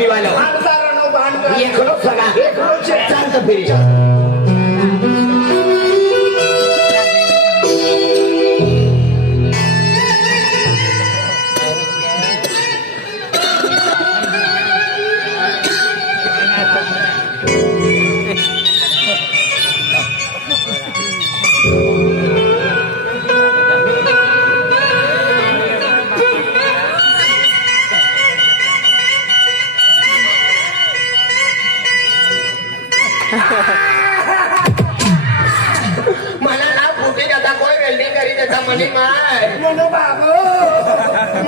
टोपीवाला एकलो सगळा चालतं फिरी मला ना फुटे जाता कोण वेल्डिंग करी देता म्हणे माय म्हणू बाबू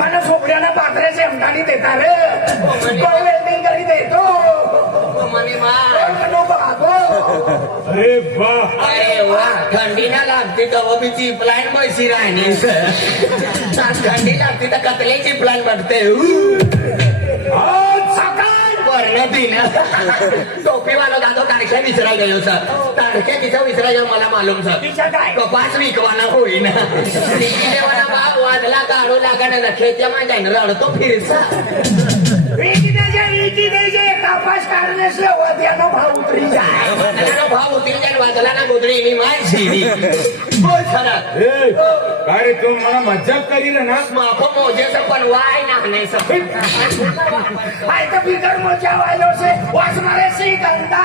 मला सोपड्याला पात्र्याचे अमदानी देता रे कोण वेल्डिंग करी देतो म्हणे माय म्हणू बाबू अरे वा अरे वा थंडी ना लागते तर बीची प्लॅन बसी राहणे थंडी लागते तर कतल्याची प्लॅन बघते वर्ण दिन टोपीवाला दादो तारख्या विसरा गयो सर तारख्या तिचा विसरा गयो मला मालूम सर कपास विकवाना होईना देवाना बाप वाजला काढू लागा ना खेत्या माझ्या रडतो फिरसा कपास काढणे से वद्यानो भाव उतरी जाय भाव उतरी जाय वाजला ना गोदरी माय शिरी बोल सरा काय रे तू मला मजाक करील ना माफो मोजेचं पण वाय ना नाही सर आय तर बिगर मोजा वालो से वास मारे श्रीगंधा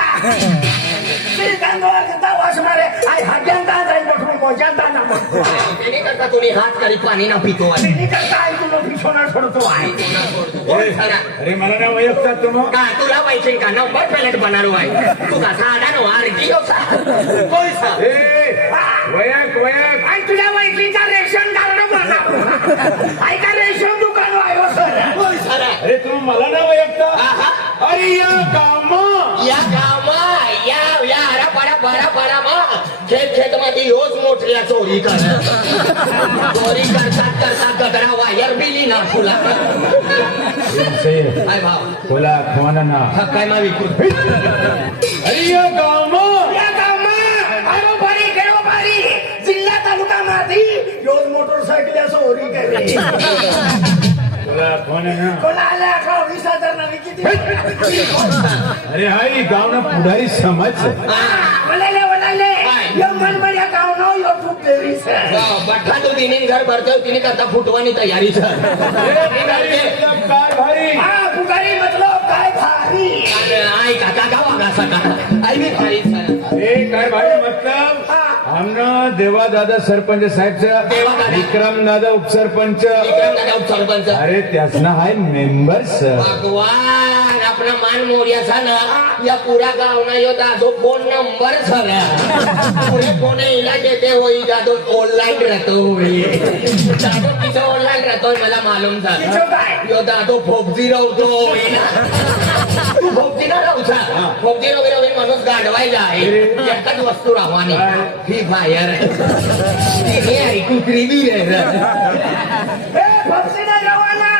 श्रीगंधा वास मारे आय हाग्यांदा जाई मोठून मोजांदा ना मोठू तेने करता तुम्ही हात करी पाणी ना पितो आहे तिने करता आय तुला भिसोना सोडतो आहे बोल सरा अरे मला ना वयक्ता तुम का तुला पाहिजे का नंबर प्लेट बनारो आहे तू का साधा नो आरकी होता बोल सर वयक वयक आय तुझ्या मैत्रीचा रेशन कार्ड बना आय का रेशन दुकान आहे सर बोल सरा अरे तू मला ना वयक्ता अरे या गामा या हरा पडा मा खेत मध्ये रोज मोठ्या चोरी करतात गदरा वायर बिली ना फुला काय भाव बोला कोणा ना काय मा विकून अरे या अरे बरी गेलो बरी जिल्हा तालुका मध्ये रोज मोटरसायकल चोरी केली बोला कोणा ना कोणाला 20,000 नवी किती अरे हाय गाव ना पुढारी समाज म्हणाले यो मनमर्या गाव नो यो खूप देरी बठा तो तिने घर भरतो तिने करता फुटवानी तयारी सर काय भारी पुकारी मतलब काय भारी आई काका गावा सका आई भी भारी सर अरे काय भारी मतलब हमनं देवा दादा सरपंच साहेबचं विक्रम दादा उपसरपंच सरपंच अरे त्याच ना हाय मेंबर्स भगवान आपला मान मोर्याचा ना या पुरा गाव ना यो दादो फोन नंबर सर पुरे फोन इला देते होई दादो ऑनलाइन रहतो होई दादो किसो ऑनलाइन रहतो मला मालूम था यो दादो फोगजी राहतो होई ना तू फोगजी ना राहूचा फोगजी वगैरे माणूस गाडवायला आहे एकच वस्तू राहवानी ही फायर हे आहे कुत्री बी आहे फोक्सी नाही रवाना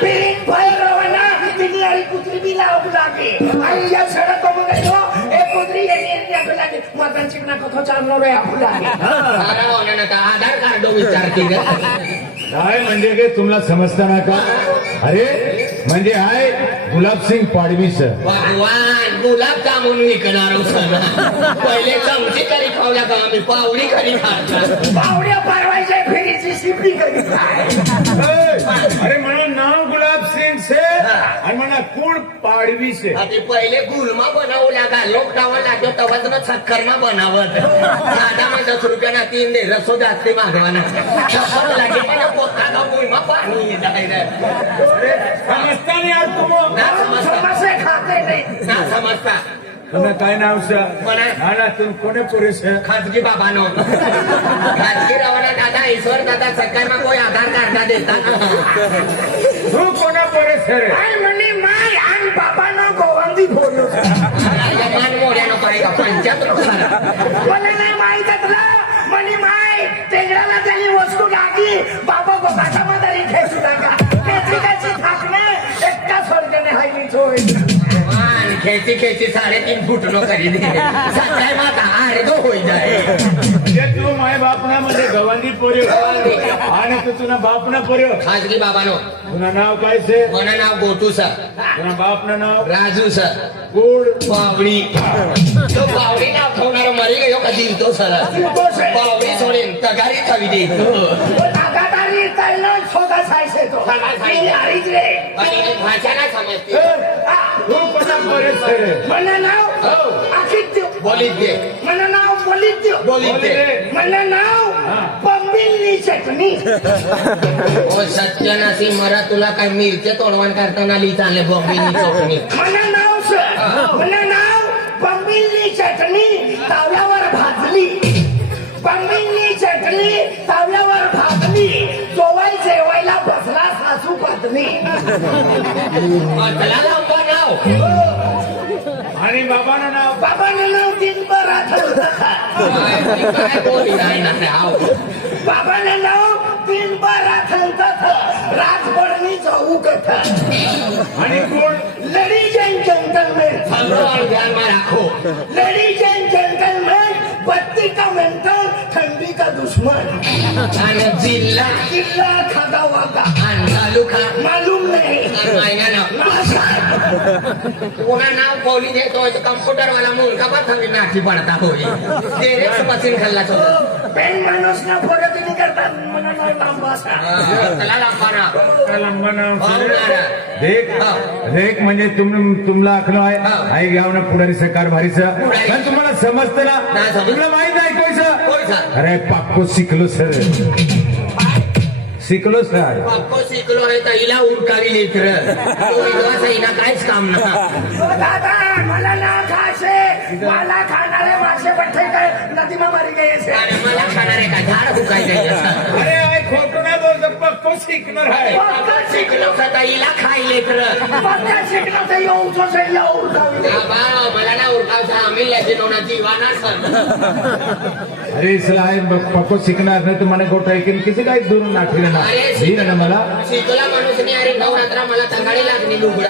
फिरिंग फायर रवाना तिने अरे कुत्री बी लावू लागे आणि या सडक एक कुत्री येणे लागे मतांची चिकना कथो चाललो रे आपू लागे आधार कार्ड विचारते काय म्हणजे काय तुम्हाला समजताना का अरे म्हणजे हाय गुलाबसिंग पाडवी सर भगवान गुलाब जामुन विकणार सर पहिले चमची करी खावल्या का आम्ही पावडी करी खात पावड्या पारवायच्या फेरीची शिपडी करी अरे म्हणा नाव गुलाबसिंग से आणि म्हणा कुळ पाडवी से आधी पहिले गुलमा बनवू लागा लोक टावा लागतो तवाच ना सक्करमा बनावत साधा मग 10 रुपयाना 3 दे रसो जास्ती मागवाना लागे मला पोता का गुलमा पाणी समजता नाही यार तुम ना समजता खाते नाही ना समजता तुम्ही काय नाव सर म्हणा ना तुम्ही कोणे पुरेस खाजगी बाबानो खाजगी रवाना दादा ईश्वर दादा सकाळ मग कोई आधार कार्ड देता तू कोणा पुरेस रे म्हणणे माय आणि बाबांना गोवंदी बोललो मान मोर्यानं पाहिजे पंचायत मला नाही माहित म्हणे माय तेजराला त्यांनी वस्तू लागी बाबा गोपाचा मदारी खेचू लागा त्याची थाकणे एकटा स्वर्गाने हायली चोय खेची खेची 3.5 फूट नो करी दे सकाळी माता अरे तो होई जाय म्हणजे तू माय बापना म्हणजे गवांनी पोऱ्यो आणि तू तुना बापना पोऱ्यो खाजगी बाबानो तुना नाव काय से मना नाव गोटू सर तुना बापना नाव राजू सर गुड बावडी तो बावडी नाव ठेवणार मरी गयो का जीवतो सर बावडी सोडीन तगारी थवी दे नागातारी तैलो छोटा साइज है तो नारी रे आणि भाषा ना समजते तू कोणा पोरेस रे मना नाव आखित बोलीत दे मना नाव बोलित बोलीत दे मना नाव पंबिलनी चटणी ओ सत्यनासी मरा तुला काय मिरचे तोडवण करताना ली चालले बॉम्बेनी चटणी मना नाव सर मना नाव पंबिलनी चटणी तावल्यावर भाजली पंबिलनी चटणी तावल्यावर भाजली जोवाई जेवायला बसला सासू पत्नी चला लांबा नाव आणि बाबानं नाव बाबाने नाव दिनभर काय बोली नाही ना राव बाबाने नाव दिनभर राजभरणी जाऊ कथ आणि गुड लेडीज अँड जेंटलमैन भगवान ध्यान में रखो लेडीज एंड जेंटलमैन बत्ती का मेंटर ठंडी का दुश्मन आणि जिल्हा किल्ला खादा वागा आणि तालुका मालूम नहीं महिन्यानं पुन्हा नाव बोली देतो कम्प्युटर वाला मुलगा पण थंडी नाठी पडता होई तेरेच पसीन खाल्लाच होता पेन माणूस ना प्रगती करतात मला नाव लांब असा चला लांबा नाव लंबा नाव पाहुणारा. देख देख म्हणजे तुमला आखलो आहे आई गावना पुढारी सरकार भारीचं पुढारी. पण तुम्हाला समजतं ना नाही समजत. तुला माहित आहे कोयचं कोयचा. अरे पाक्को शिकलो सर शिकलो सर पक्को शिकलो आहे तर हिला उरकावी लेकर हिला काहीच काम ना ओ दादा मला ना खाशे मला खाणारे मासे बठ्ठे काय नदीमा मारी गए से आणि मला खाणारे का झाड हुकाय जायचं अरे आई खोटं नाही बोलतो पक्को शिकणार आहे पक्को शिकलो तर हिला खाय लेकर पक्का शिकलो ते येऊ तो से येऊ जाऊ बाबा मला ना उरकावचा आम्ही लजिनोना जीवाना सर अरे इसला आहे पक्को शिकणार नाही तुम्हाला गोठा आहे की किती काय दूर नाठीला ना अरे धीर ना मला शिकला माणूस नाही अरे नवरात्रा मला तंगाडी लागली लुगडा